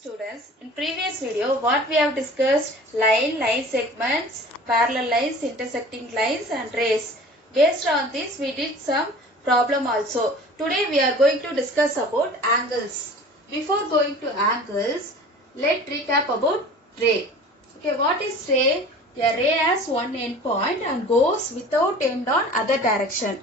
students, in previous video what we have discussed line segments, parallel lines, intersecting lines and rays. Based on this we did some problem also. Today we are going to discuss about angles. Before going to angles, let's recap about ray. Okay, what is ray? A ray has one end point and goes without end on other direction.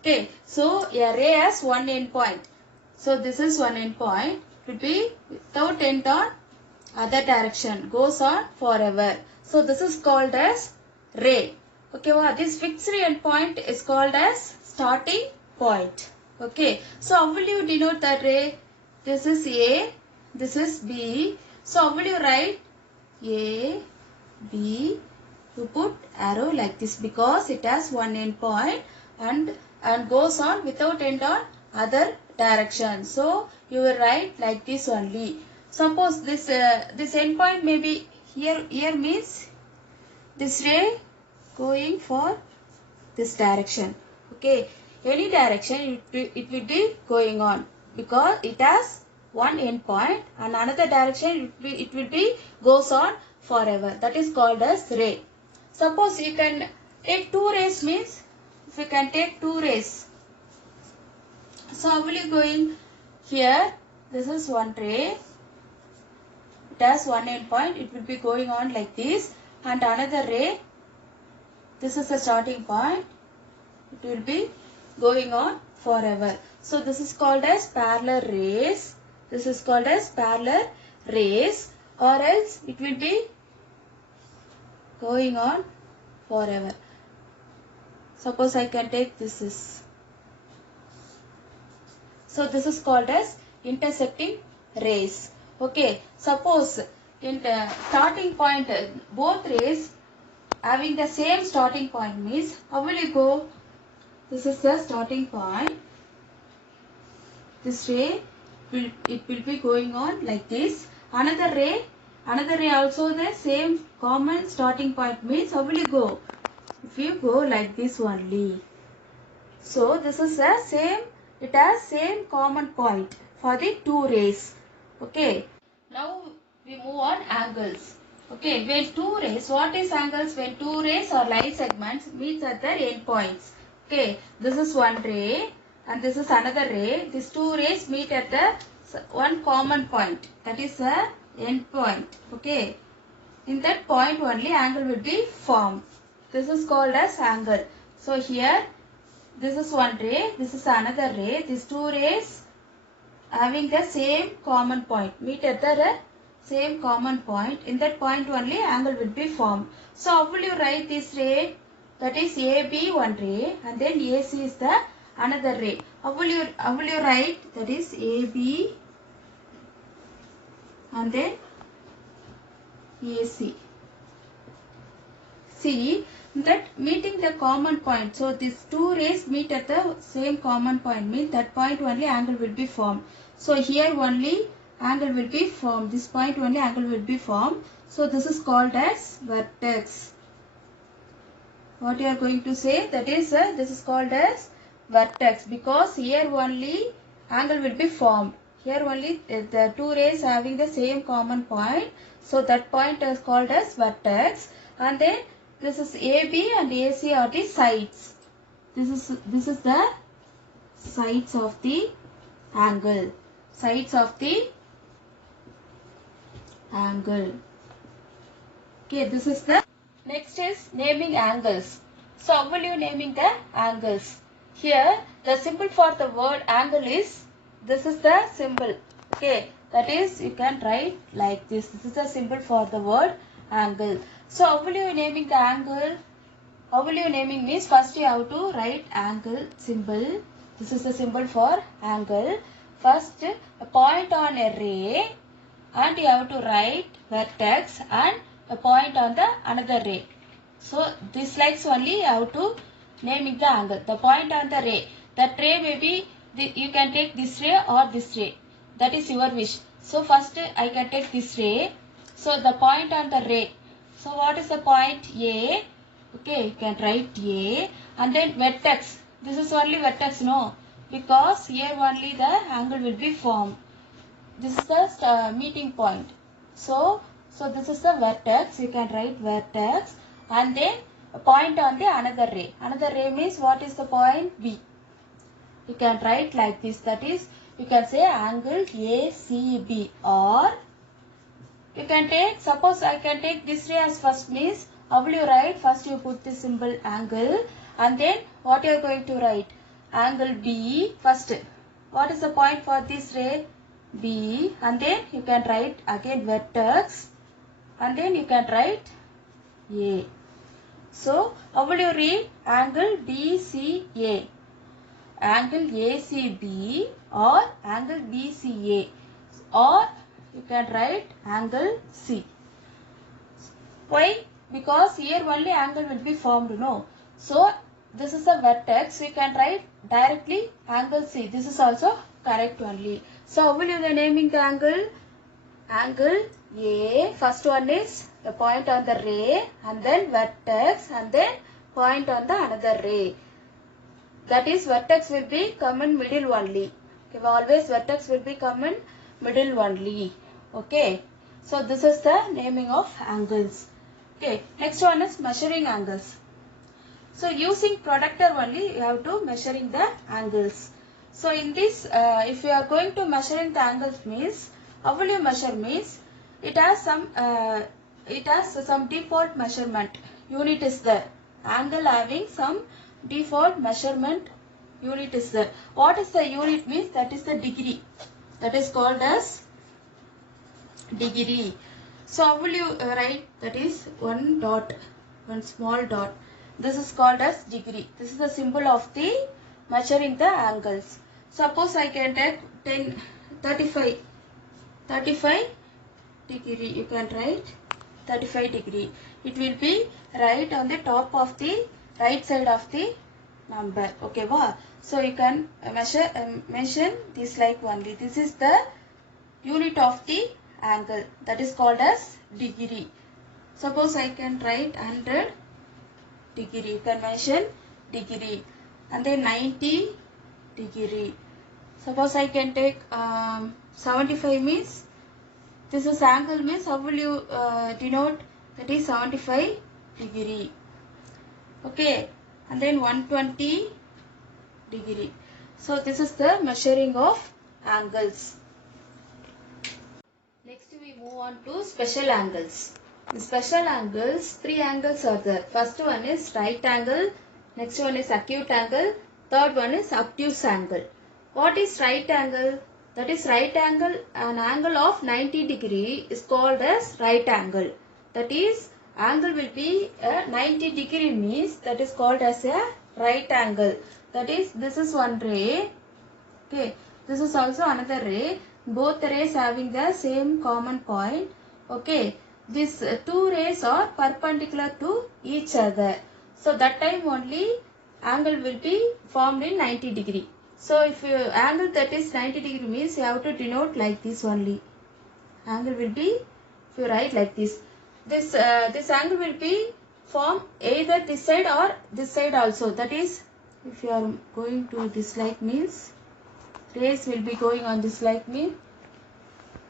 Okay, so a ray has one end point. So this is one end point. It will be without end on other direction, goes on forever. So this is called as ray. Okay, well, this fixed end point is called as starting point. Okay, so how will you denote that ray? This is A, this is B. So how will you write A, B? You put arrow like this because it has one end point and goes on without end on other direction. So you will write like this only. Suppose this end point may be here means this ray going for this direction. Okay, any direction it will be going on because it has one end point and another direction it will be goes on forever. That is called as ray. Suppose you can take two rays means if you can take two rays. So how will you going here? This is one ray. It has one end point. It will be going on like this. And another ray. This is the starting point. It will be going on forever. So this is called as parallel rays. This is called as parallel rays. Or else it will be going on forever. Suppose I can take this is. So this is called as intersecting rays. Okay, suppose in the starting point, both rays having the same starting point means how will you go? This is the starting point. This ray it will be going on like this. Another ray also the same common starting point means how will you go? If you go like this only. So this is the same. It has same common point for the two rays. Okay. Now we move on angles. Okay. When two rays, what is angles? When two rays or line segments meets at their end points. Okay. This is one ray and this is another ray. These two rays meet at the one common point. That is the end point. Okay. In that point only angle will be formed. This is called as angle. So here this is one ray, this is another ray. These two rays having the same common point, meet at the same common point. In that point only angle will be formed. So how will you write this ray? That is AB one ray and then AC is the another ray. How will you write? That is AB and then AC. See that meeting the common point. So these two rays meet at the same common point means that point only angle will be formed. So here only angle will be formed. This point only angle will be formed. So this is called as vertex. What you are going to say? That is this is called as vertex because here only angle will be formed. Here only the two rays having the same common point. So that point is called as vertex. And then this is AB and AC are the sides. This is the sides of the angle. Sides of the angle. Okay, this is the next is naming angles. So how will you naming the angles? Here the symbol for the word angle is this is the symbol. Okay, that is you can write like this. This is the symbol for the word angle. So how will you naming the angle? How will you naming means first you have to write angle symbol. This is the symbol for angle. First a point on a ray and you have to write vertex and a point on the another ray. So this likes only you have to naming the angle. The point on the ray. That ray may be you can take this ray or this ray. That is your wish. So first I can take this ray. So the point on the ray. So what is the point? A. Okay, you can write A. And then vertex. This is only vertex, no. Because here only the angle will be formed. this is the meeting point. So this is the vertex. You can write vertex and then a point on the another ray. Another ray means what is the point? B. You can write like this. That is, you can say angle ACB, or you can take, suppose I can take this ray as first, means how will you write? First you put the symbol angle and then what you are going to write? Angle B first. What is the point for this ray? B, and then you can write again vertex and then you can write A. So how will you read? Angle DCA, angle ACB, or angle BCA, or you can write angle C. Why? Because here only angle will be formed, no? So this is a vertex. We can write directly angle C. This is also correct only. So how will you be naming the angle? Angle A. First one is the point on the ray, and then vertex, and then point on the another ray. That is, vertex will be common middle only. Okay, always vertex will be common middle only. Okay. So this is the naming of angles. Okay. Next one is measuring angles. So using protractor only you have to measuring the angles. So in this, if you are going to measuring the angles means, how will you measure means, it has some default measurement unit is there. Angle having some default measurement unit is there. What is the unit means? That is the degree. That is called as degree. So how will you write? That is one dot, one small dot. This is called as degree. This is the symbol of the measuring the angles. Suppose I can take 35 degree. You can write 35 degree. It will be right on the top of the right side of the number. Okay, wow. So you can mention this like only. This is the unit of the angle. That is called as degree. Suppose I can write 100 degree. You can mention degree. And then 90 degree. Suppose I can take 75 means, this is angle means, how will you denote? That is 75 degree. Okay. And then 120 degree. So this is the measuring of angles. Next we move on to special angles. In special angles, three angles are there. First one is right angle, next one is acute angle, third one is obtuse angle. What is right angle? That is right angle, an angle of 90 degree is called as right angle. That is, angle will be a 90 degree means that is called as a right angle. That is, this is one ray. Okay, this is also another ray. Both rays having the same common point. Okay, these two rays are perpendicular to each other. So that time only angle will be formed in 90 degree. So if you angle that is 90 degree means you have to denote like this only. Angle will be, if you write like this, this angle will be formed either this side or this side also. That is, if you are going to this like means, rays will be going on this like mean,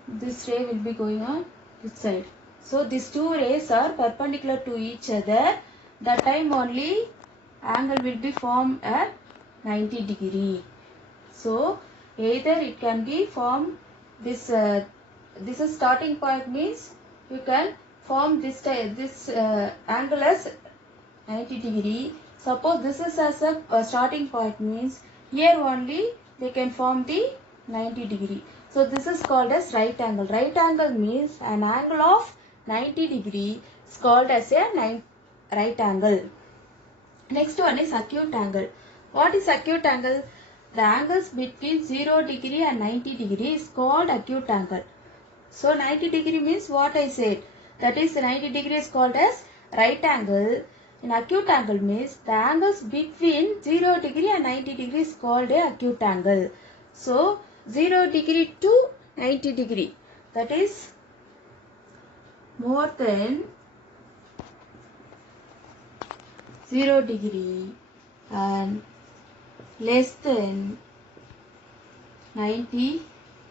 this ray will be going on this side. So these two rays are perpendicular to each other. That time only angle will be formed at 90 degree. So either it can be formed this this is starting point means you can form this angle as 90 degree. Suppose this is as a starting point means here only they can form the 90 degree. So this is called as right angle. Right angle means an angle of 90 degree is called as a right angle. Next one is acute angle. What is acute angle? The angles between 0 degree and 90 degree is called acute angle. So 90 degree means what I said. That is 90 degree is called as right angle. In acute angle means the angles between 0 degree and 90 degree is called a acute angle. So 0 degree to 90 degree, that is more than 0 degree and less than 90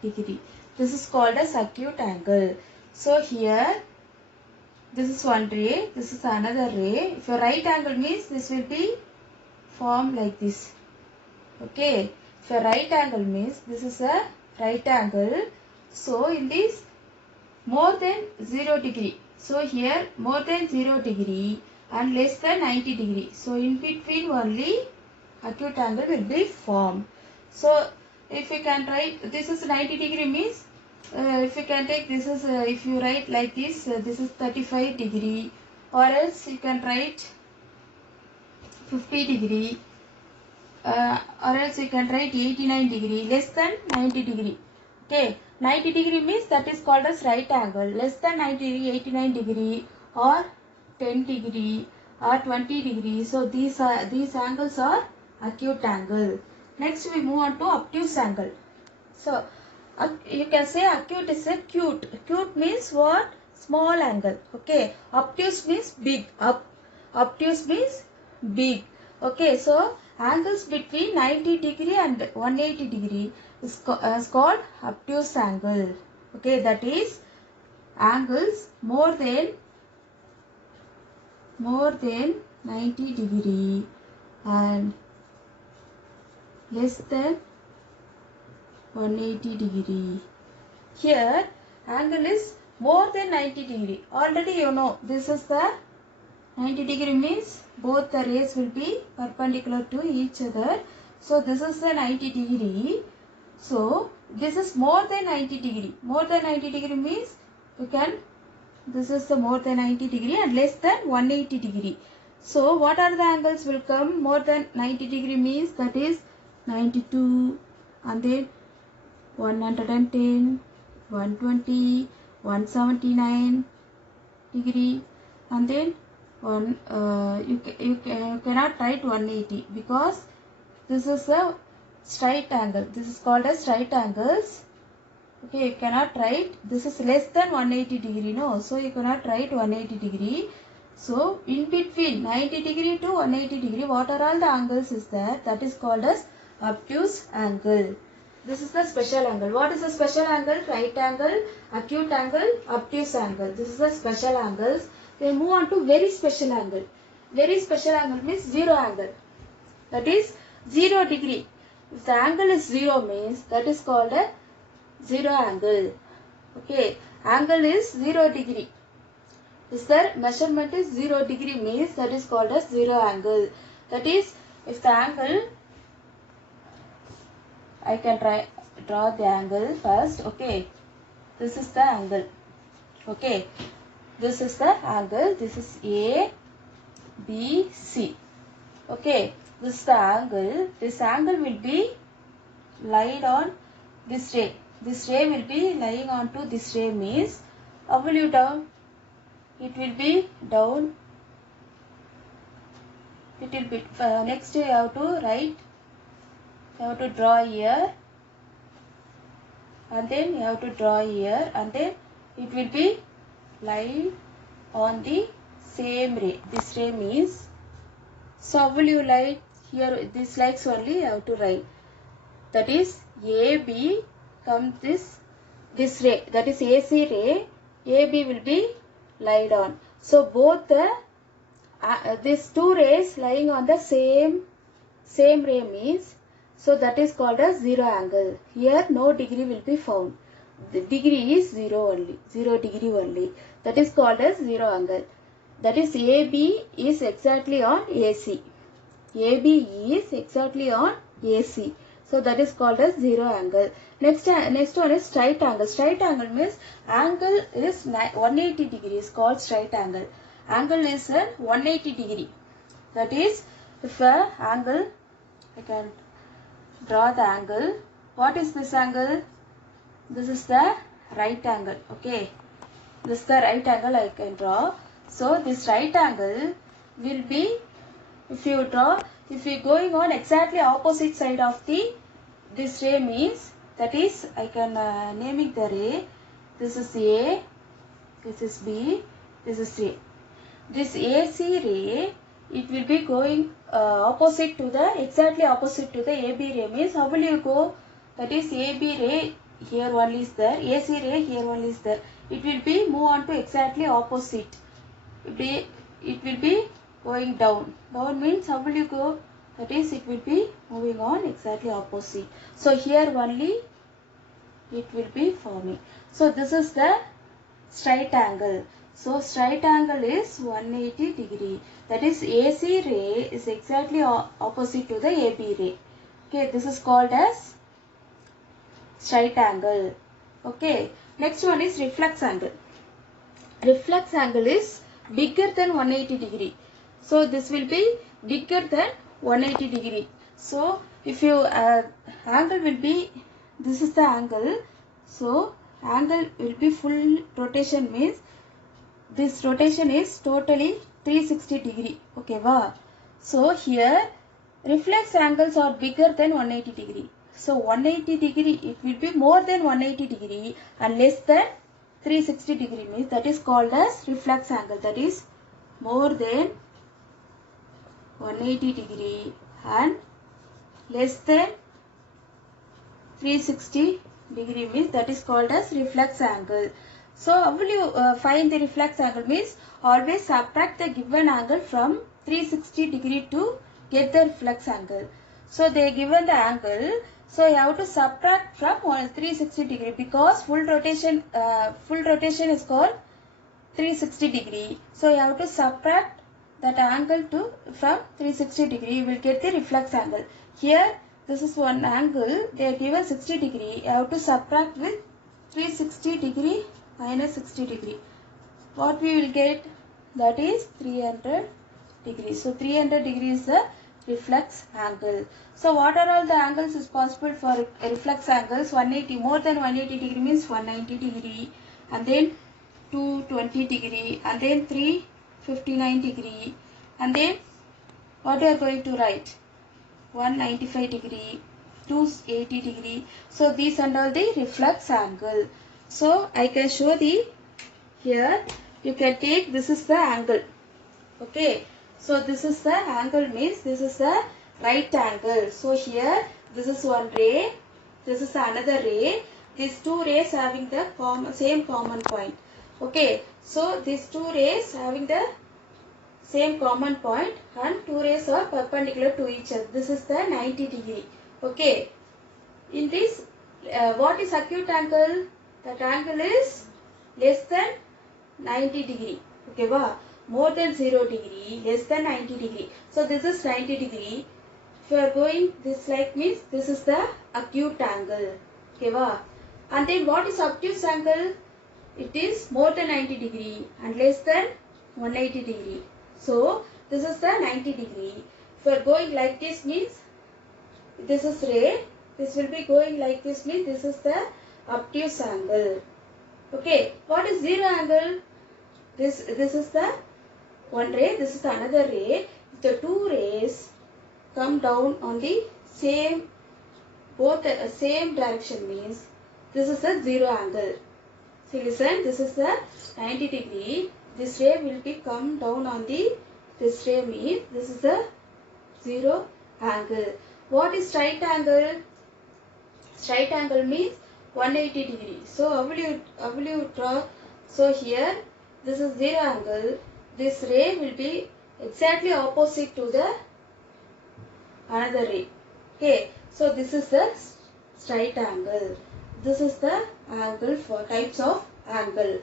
degree. This is called as acute angle. So here, this is one ray, this is another ray. If a right angle means this will be formed like this. Okay. If a right angle means this is a right angle. So in this more than 0 degree. So here more than 0 degree and less than 90 degree. So in between only acute angle will be formed. So if you can write this is 90 degree means if you can take this is if you write like this this is 35 degree, or else you can write 50 degree, or else you can write 89 degree, less than 90 degree. Okay, 90 degree means that is called as right angle. Less than 90 degree, 89 degree or 10 degree or 20 degree. So these angles are acute angle. Next we move on to obtuse angle. So you can say acute is acute. Acute means what? Small angle. Okay. Obtuse means big. Obtuse means big. Okay. So angles between 90 degree and 180 degree is called obtuse angle. Okay. That is angles more than 90 degree and less than 180 degree. Here angle is more than 90 degree. Already you know this is the 90 degree means both the rays will be perpendicular to each other. So this is the 90 degree. So this is more than 90 degree. More than 90 degree means you can, this is the more than 90 degree and less than 180 degree. So what are the angles will come? More than 90 degree means that is 92 and then 110, 120, 179 degree, and then you cannot write 180 because this is a straight angle. This is called as straight angles. Okay, you cannot write, this is less than 180 degree, no, so you cannot write 180 degree. So in between 90 degree to 180 degree, what are all the angles is there? That is called as obtuse angle. This is the special angle. What is the special angle? Right angle, acute angle, obtuse angle. This is the special angles. Then move on to very special angle. Very special angle means zero angle. That is 0 degree. If the angle is 0 means that is called a zero angle. Okay, angle is 0 degree. Is there measurement is 0 degree means that is called as zero angle. That is if the angle, I can draw the angle first. Okay, this is the angle. Okay, this is the angle. This is A, B, C. Okay, this is the angle. This angle will be laid on this ray. This ray will be lying onto this ray means how will you down? It will be down. It will be next you have to write. You have to draw here, and then you have to draw here, and then it will be lying on the same ray. This ray means, so how will you write here? This likes only you have to write. That is AB comes this ray. That is AC ray. AB will be laid on. So both the these two rays lying on the same ray means, so that is called as zero angle. Here no degree will be found. The degree is 0 only. 0 degree only. That is called as zero angle. That is AB is exactly on AC. AB is exactly on AC. So that is called as zero angle. Next one is straight angle. Straight angle means angle is 180 degrees called straight angle. Angle is 180 degree. That is if a angle, I can draw the angle. What is this angle? This is the right angle. Okay, this is the right angle I can draw. So this right angle will be, if you draw, if you going on exactly opposite side of this ray means, that is I can naming the ray. This is A, this is B, this is C. This AC ray, it will be going opposite to the, exactly opposite to the AB ray means how will you go? That is AB ray here one is there, AC ray here one is there. It will be move on to exactly opposite. It will be going down. Down means how will you go? That is, it will be moving on exactly opposite. So here only it will be forming. So this is the straight angle. So straight angle is 180 degree. That is, AC ray is exactly opposite to the AB ray. Okay, this is called as straight angle. Okay, next one is reflex angle. Reflex angle is bigger than 180 degree. So this will be bigger than 180 degree. So if you angle will be, this is the angle. So angle will be full rotation means this rotation is totally 360 degree. Okay, wow. So here reflex angles are bigger than 180 degree. So 180 degree, it will be more than 180 degree and less than 360 degree means that is called as reflex angle. That is more than 180 degree and less than 360 degree means that is called as reflex angle. So how will you find the reflex angle means always subtract the given angle from 360 degree to get the reflex angle. So they given the angle, so you have to subtract from 360 degree because full rotation is called 360 degree. So you have to subtract that angle from 360 degree, you will get the reflex angle. Here this is one angle, they are given 60 degree, you have to subtract with 360 degree minus 60 degree. What we will get? That is 300 degrees. So 300 degrees is the reflex angle. So what are all the angles is possible for reflex angles? 180, more than 180 degree means 190 degree, and then 220 degree, and then 359 degree, and then what you are going to write? 195 degree, 280 degree. So these and all the reflex angle. So I can show the here. You can take, this is the angle. Okay. So this is the angle means this is the right angle. So here this is one ray, this is another ray. These two rays having the same common point. Okay. So these two rays having the same common point and two rays are perpendicular to each other. This is the 90 degree. Okay. In this, what is acute angle? That angle is less than 90 degree. Okay, wow. More than 0 degree, less than 90 degree. So this is 90 degree. If you are going this like means this is the acute angle. Okay, wow. And then what is obtuse angle? It is more than 90 degree and less than 180 degree. So this is the 90 degree. If you are going like this means this is ray. This will be going like this means this is the obtuse angle. Okay. What is zero angle? This is the one ray. This is another ray. If the two rays come down on the same same direction means this is a zero angle. So listen, this is the 90 degree. This ray will be come down on this ray means this is a zero angle. What is straight angle? Straight angle means 180 degree. So how will you draw? So here this is zero angle. This ray will be exactly opposite to the another ray. Okay. So this is the straight angle. This is the angle for types of angle.